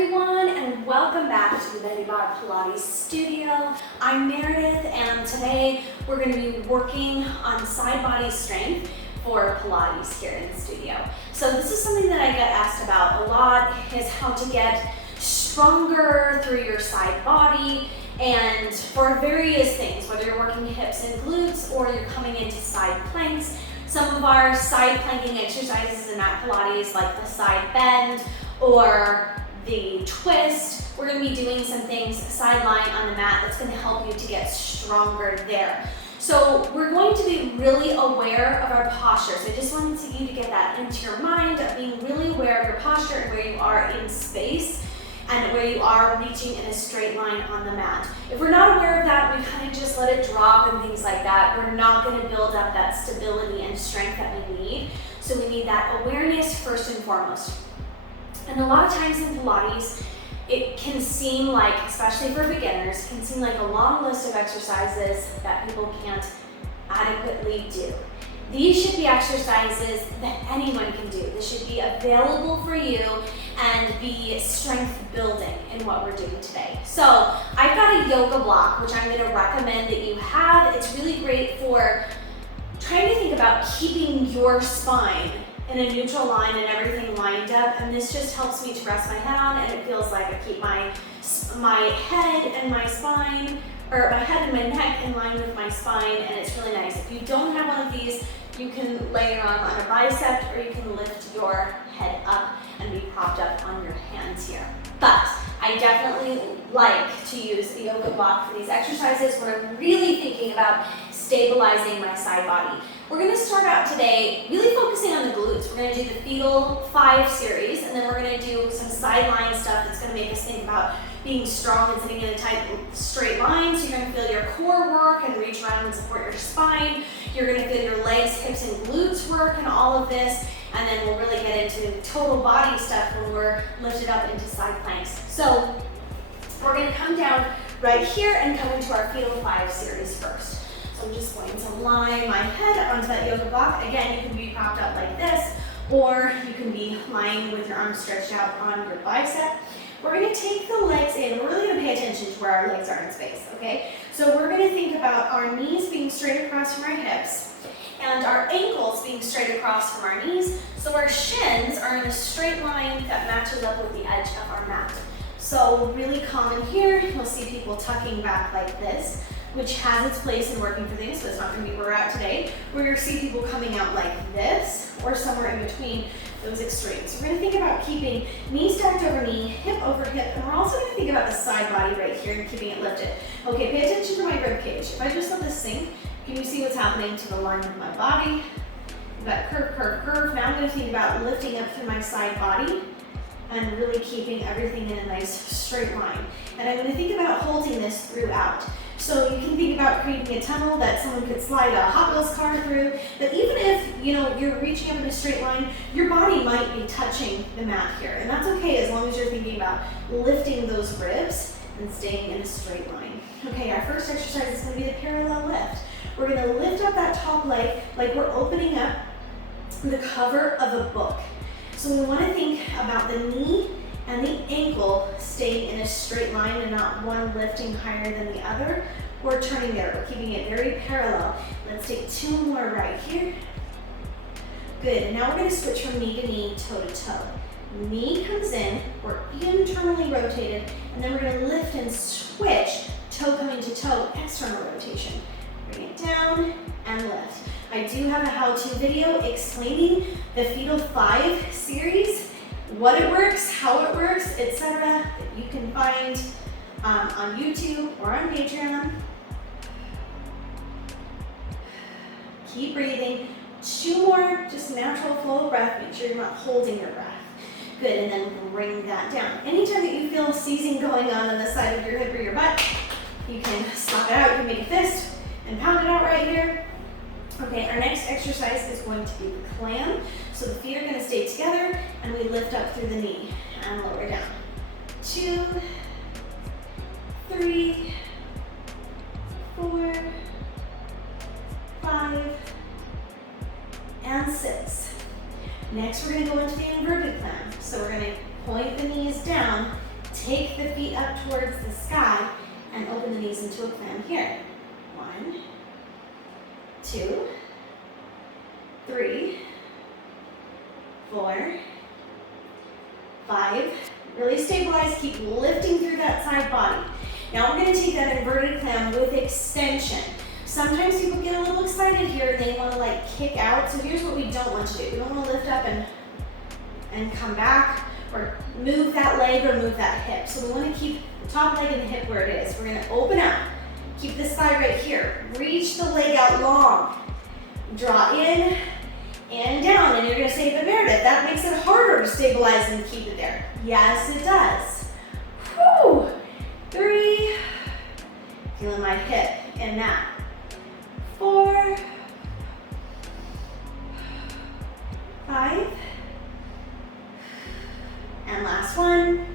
everyone, and welcome back to the Benniebarrefitness Pilates studio. I'm Meredith, and today we're going to be working on side body strength for Pilates here in the studio. So this is something that I get asked about a lot, is how to get stronger through your side body and for various things, whether you're working hips and glutes or you're coming into side planks. Some of our side planking exercises in that Pilates, like the side bend or the twist, we're going to be doing some things side lying on the mat that's going to help you to get stronger there. So we're going to be really aware of our posture. So I just wanted you to get that into your mind, of being really aware of your posture and where you are in space and where you are reaching in a straight line on the mat. If we're not aware of that, we kind of just let it drop and things like that. We're not going to build up that stability and strength that we need. So we need that awareness first and foremost. And a lot of times in Pilates, it can seem like, especially for beginners, can seem like a long list of exercises that people can't adequately do. These should be exercises that anyone can do. This should be available for you and be strength building in what we're doing today. So I've got a yoga block, which I'm going to recommend that you have. It's really great for trying to think about keeping your spine in a neutral line and everything lined up, and this just helps me to rest my head on, and it feels like I keep my head and my spine, or my head and my neck in line with my spine, and it's really nice. If you don't have one of these, you can lay your arm on a bicep, or you can lift your head up and be propped up on your hands here. But I definitely like to use the yoga block for these exercises when I'm really thinking about stabilizing my side body. We're going to start out today really focusing on the glutes. We're going to do the fetal 5 series, and then we're going to do some sideline stuff that's going to make us think about being strong and sitting in a tight straight line. So you're going to feel your core work and reach around and support your spine. You're going to feel your legs, hips, and glutes work and all of this. And then we'll really get into total body stuff when we're lifted up into side planks. So we're going to come down right here and come into our fetal 5 series first. So I'm just going to lie my head onto that yoga block. Again, you can be propped up like this, or you can be lying with your arms stretched out on your bicep. We're going to take the legs in. We're really going to pay attention to where our legs are in space, okay? So we're going to think about our knees being straight across from our hips and our ankles being straight across from our knees. So our shins are in a straight line that matches up with the edge of our mat. So really common here, you'll see people tucking back like this, which has its place in working for things, but it's not going to be where we're at today. We're going to see people coming out like this, or somewhere in between those extremes. So we're going to think about keeping knee stacked over knee, hip over hip, and we're also going to think about the side body right here and keeping it lifted. Okay, pay attention to my rib cage. If I just let this sink, can you see what's happening to the line of my body? We've got curve, curve, curve. Now I'm going to think about lifting up through my side body and really keeping everything in a nice straight line. And I'm going to think about holding this throughout. So you can think about creating a tunnel that someone could slide a Hot Wheels car through. But even if you're reaching up in a straight line, your body might be touching the mat here. And that's okay as long as you're thinking about lifting those ribs and staying in a straight line. Okay, our first exercise is going to be the parallel lift. We're going to lift up that top leg like we're opening up the cover of a book. So we want to think about the knee and the ankle staying in a straight line and not one lifting higher than the other. We're turning there. We're keeping it very parallel. Let's take 2 more right here. Good. And now we're going to switch from knee to knee, toe to toe. Knee comes in, we're internally rotated, and then we're going to lift and switch, toe coming to toe, external rotation. Bring it down and lift. I do have a how-to video explaining the fetal 5 series, what it works, how it works, etc. that you can find on YouTube or on Patreon. Keep breathing. 2 more, just natural flow of breath. Make sure you're not holding your breath. Good, and then bring that down. Anytime that you feel seizing going on the side of your hip or your butt, you can stop it out. You can make a fist and pound it out right here. Okay, our next exercise is going to be the clam. So the feet are going to stay together, and we lift up through the knee and lower down. 2, 3, 4, 5, and 6. Next, we're going to go into the inverted clam. So we're going to point the knees down take the feet up towards the sky and open the knees into a clam here. 1, 2, 3, 4, 5. Really stabilize, keep lifting through that side body. Now we're going to take that inverted clam with extension. Sometimes people get a little excited here and they want to like kick out. So here's what we don't want to do. We don't want to lift up and come back or move that leg or move that hip. So we want to keep the top leg and the hip where it is. We're going to open up. Keep this thigh right here. Reach the leg out long. Draw in and down. And you're going to say, but Meredith, that makes it harder to stabilize and keep it there. Yes, it does. Whew. 3. Feeling my hip in that. 4. 5. And last one.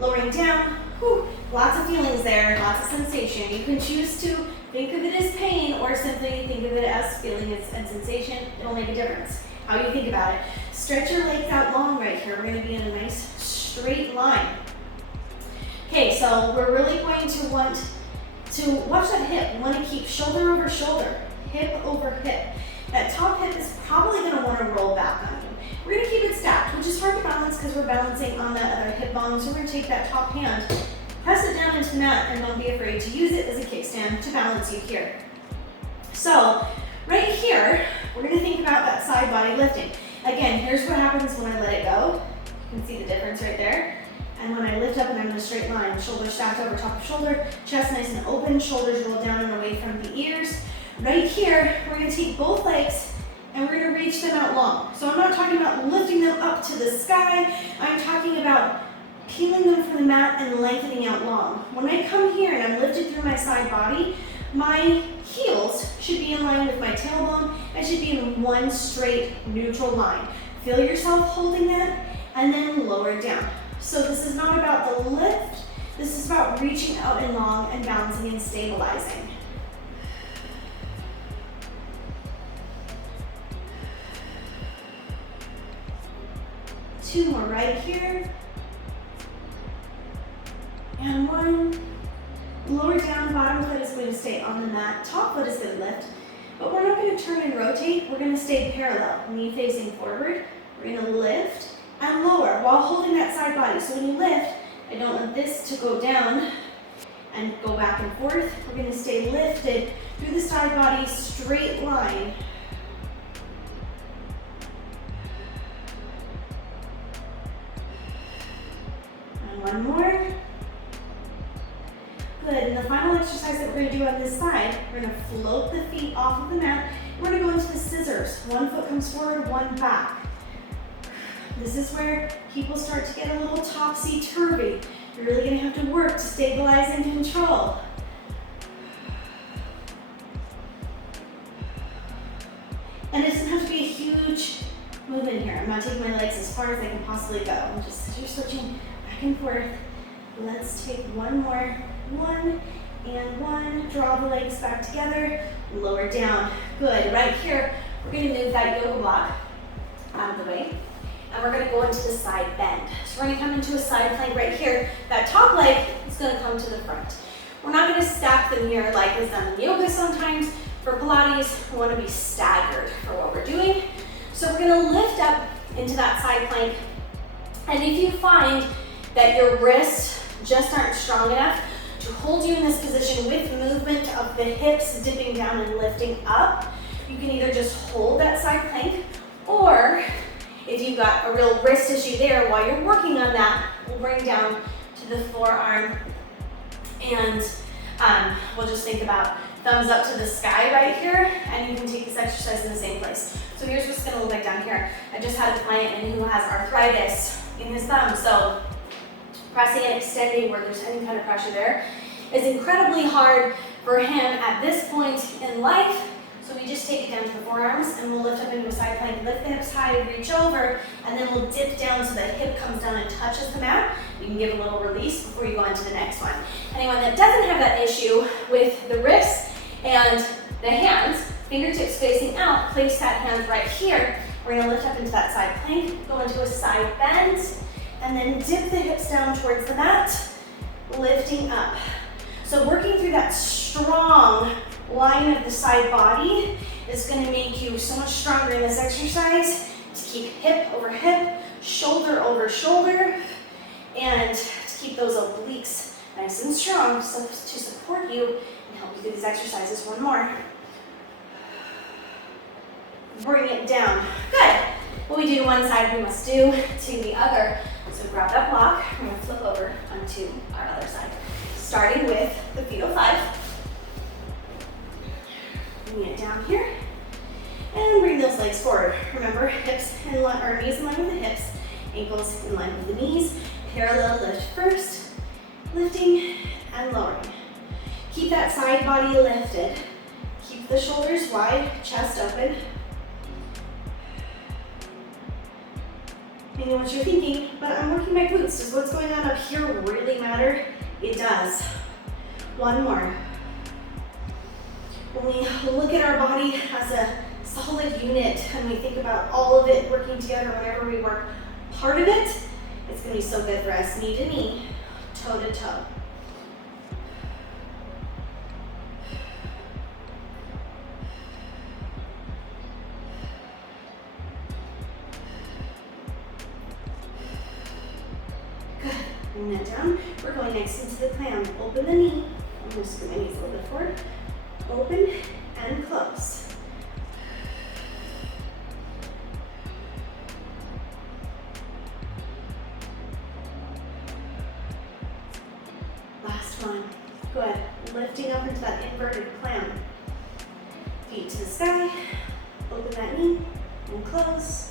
Lowering down. Whew. Lots of feelings there, lots of sensation. You can choose to think of it as pain or simply think of it as feeling and sensation. It'll make a difference. How you think about it. Stretch your legs out long right here. We're going to be in a nice straight line. Okay, so we're really going to want to watch that hip. We want to keep shoulder over shoulder, hip over hip. That top hip is probably going to want to roll back on you. We're going to keep it stacked, which is hard to balance because we're balancing on that other hip bone. So we're going to take that top hand, press it down into the mat, and don't be afraid to use it as a kickstand to balance you here. So right here, we're going to think about that side body lifting. Again, here's what happens when I let it go. You can see the difference right there. And when I lift up and I'm in a straight line, shoulders stacked over top of shoulder, chest nice and open, shoulders roll down and away from the ears. Right here, we're going to take both legs and we're going to reach them out long. So I'm not talking about lifting them up to the sky. I'm talking about peeling them from the mat and lengthening out long. When I come here and I'm lifted through my side body, my heels should be in line with my tailbone. I should be in one straight neutral line. Feel yourself holding that and then lower down. So this is not about the lift. This is about reaching out and long and balancing and stabilizing. Two more right here. And 1. Lower down, bottom foot is going to stay on the mat. Top foot is going to lift. But we're not going to turn and rotate. We're going to stay parallel. Knee facing forward. We're going to lift and lower while holding that side body. So when you lift, I don't want this to go down and go back and forth. We're going to stay lifted through the side body, straight line. And 1 more. Good, and the final exercise that we're going to do on this side, we're going to float the feet off of the mat. We're going to go into the scissors. 1 foot comes forward, 1 back. This is where people start to get a little topsy-turvy. You're really going to have to work to stabilize and control. And it doesn't have to be a huge movement here. I'm not taking my legs as far as I can possibly go. I'm just you're switching back and forth. Let's take 1 more. 1 and 1. Draw the legs back together. Lower down. Good. Right here, we're going to move that yoga block out of the way. And we're going to go into the side bend. So we're going to come into a side plank right here. That top leg is going to come to the front. We're not going to stack them here like is done in yoga sometimes. For Pilates, we want to be staggered for what we're doing. So we're going to lift up into that side plank. And if you find that your wrists just aren't strong enough to hold you in this position with movement of the hips dipping down and lifting up, you can either just hold that side plank, or if you've got a real wrist issue there, while you're working on that, we'll bring down to the forearm and we'll just think about thumbs up to the sky right here, and you can take this exercise in the same place. So here's what it's going to look like down here. I just had a client who has arthritis in his thumb, so pressing and extending where there's any kind of pressure there is incredibly hard for him at this point in life. So we just take it down to the forearms and we'll lift up into a side plank, lift the hips high, reach over, and then we'll dip down so that hip comes down and touches the mat. You can give a little release before you go on to the next one. Anyone that doesn't have that issue with the wrists and the hands, fingertips facing out, place that hand right here. We're going to lift up into that side plank, go into a side bend, and then dip the hips down towards the mat, lifting up. So working through that strong line of the side body is going to make you so much stronger in this exercise to keep hip over hip, shoulder over shoulder, and to keep those obliques nice and strong, so to support you and help you do these exercises. One more. Bring it down. Good. What we do to one side, we must do to the other. So grab that block, we're going to flip over onto our other side. Starting with the fetal 5. Bring it down here. And bring those legs forward. Remember, hips in line, or knees in line with the hips, ankles in line with the knees. Parallel lift first, lifting and lowering. Keep that side body lifted. Keep the shoulders wide, chest open. I know what you're thinking, but I'm working my glutes. Does what's going on up here really matter? It does. One more. When we look at our body as a solid unit and we think about all of it working together whenever we work part of it, it's going to be so good for us, knee to knee, toe to toe. Good. Bring that down. We're going next into the clam. Open the knee. I'm going to scoot my knees a little bit forward. Open and close. Last one. Good. Lifting up into that inverted clam. Feet to the sky. Open that knee and close.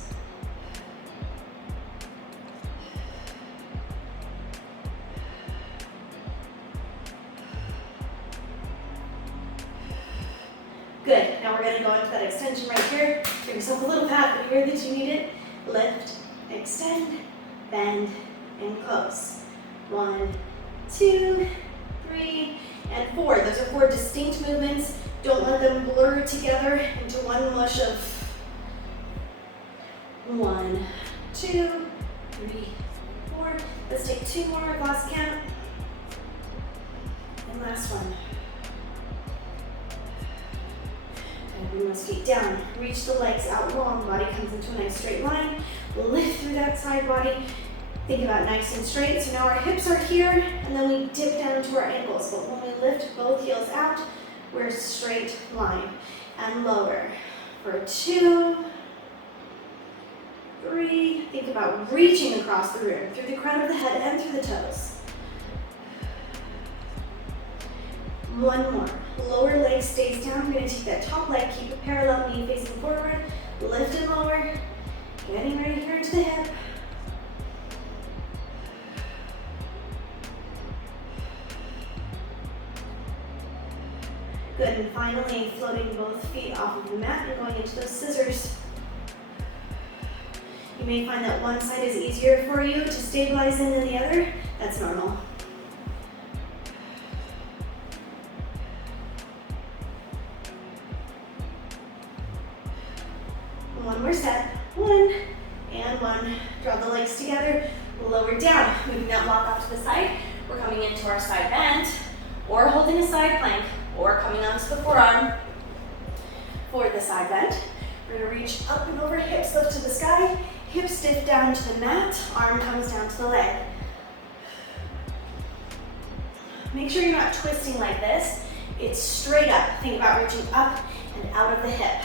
Good. Now we're going to go into that extension right here. Give yourself a little pat over here that you need it. Lift, extend, bend, and close. 1, 2, 3, and 4. Those are 4 distinct movements. Don't let them blur together into one mush of 1, 2, 3, 4. Let's take 2 more, last count. And last one. Bring those feet down. Reach the legs out long. Body comes into a nice straight line. Lift through that side body. Think about nice and straight. So now our hips are here, and then we dip down to our ankles. But when we lift both heels out, we're a straight line. And lower. For 2, 3. Think about reaching across the room, through the crown of the head and through the toes. 1 more. Lower leg stays down. We're going to take that top leg, keep it parallel, knee facing forward, lift and lower, getting ready here into the hip. Good, and finally floating both feet off of the mat and going into those scissors. You may find that one side is easier for you to stabilize in than the other. That's normal. One more set. 1 and 1. Draw the legs together. Lower down. Moving that block off to the side. We're coming into our side bend, or holding a side plank, or coming onto the forearm for the side bend. We're going to reach up and over, hips lift to the sky, hips stiff down to the mat, arm comes down to the leg. Make sure you're not twisting like this. It's straight up. Think about reaching up and out of the hip.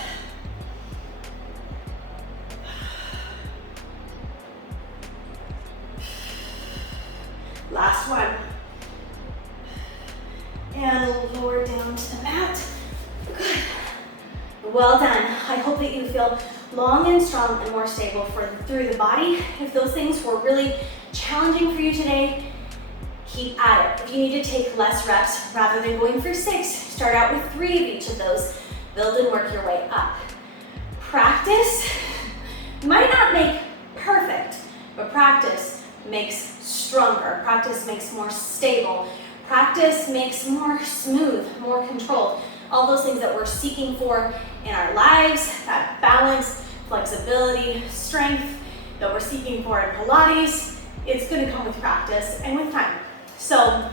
Last one. And lower down to the mat. Good. Well done. I hope that you feel long and strong and more stable through the body. If those things were really challenging for you today, keep at it. If you need to take less reps, rather than going for 6, start out with 3 of each of those. Build and work your way up. Practice might not make perfect, but practice makes stronger. Practice makes more stable. Practice makes more smooth, more controlled. All those things that we're seeking for in our lives, that balance, flexibility, strength that we're seeking for in Pilates, It's gonna come with practice and with time. So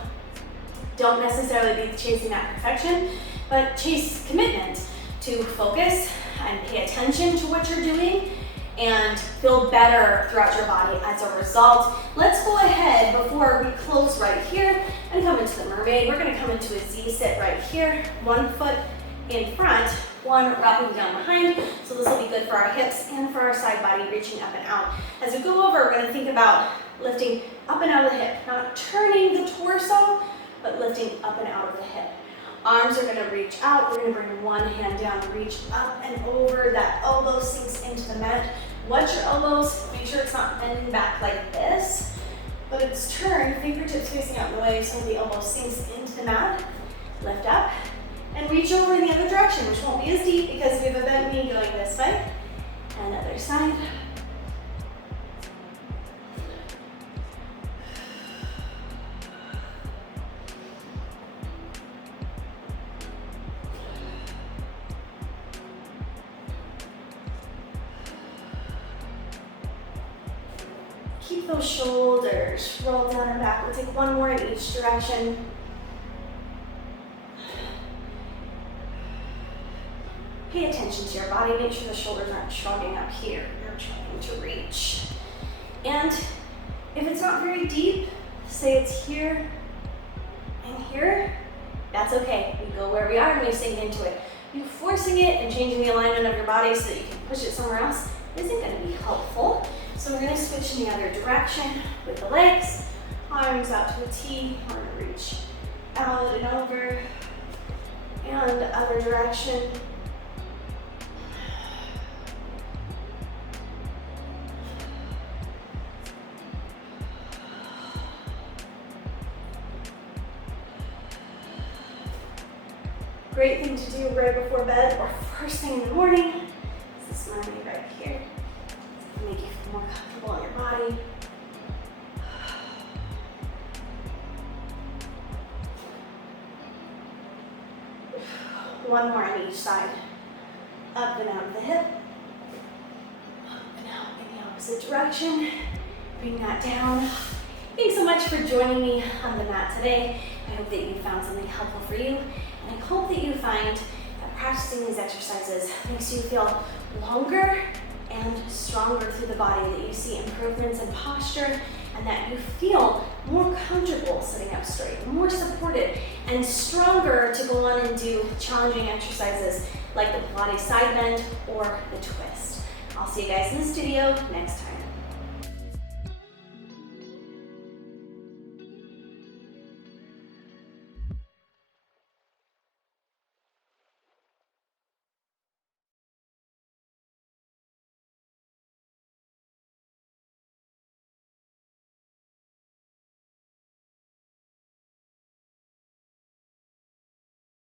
don't necessarily be chasing that perfection, but chase commitment to focus and pay attention to what you're doing and feel better throughout your body as a result. Let's go ahead before we close right here and come into the mermaid. We're gonna come into a Z sit right here, one foot in front, one wrapping down behind. So this will be good for our hips and for our side body, reaching up and out. As we go over, we're gonna think about lifting up and out of the hip, not turning the torso, but lifting up and out of the hip. Arms are gonna reach out. We're gonna bring one hand down, reach up and over. That elbow sinks into the mat. Watch your elbows. Make sure it's not bending back like this, but it's turned, fingertips facing out in the way so the elbow sinks into the mat. Lift up and reach over in the other direction, which won't be as deep because we have a bent knee going this way. And other side. Keep those shoulders rolled down and back. We'll take one more in each direction. Pay attention to your body. Make sure the shoulders aren't shrugging up here. You're trying to reach. And if it's not very deep, say it's here and here. That's okay. We go where we are and we sink into it. You forcing it and changing the alignment of your body so that you can push it somewhere else isn't going to be helpful. So we're going to switch in the other direction with the legs. Arms out to a T. We're going to reach out and over. And the other direction. Great thing to do right before bed or first thing in the morning is this mermaid right here. Make you feel more comfortable in your body. One more on each side. Up and out of the hip. Up and out in the opposite direction. Bring that down. Thanks so much for joining me on the mat today. I hope that you found something helpful for you. And I hope that you find that practicing these exercises makes you feel longer and stronger through the body, that you see improvements in posture, and that you feel more comfortable sitting up straight, more supported, and stronger to go on and do challenging exercises like the Pilates side bend or the twist. I'll see you guys in the studio next time.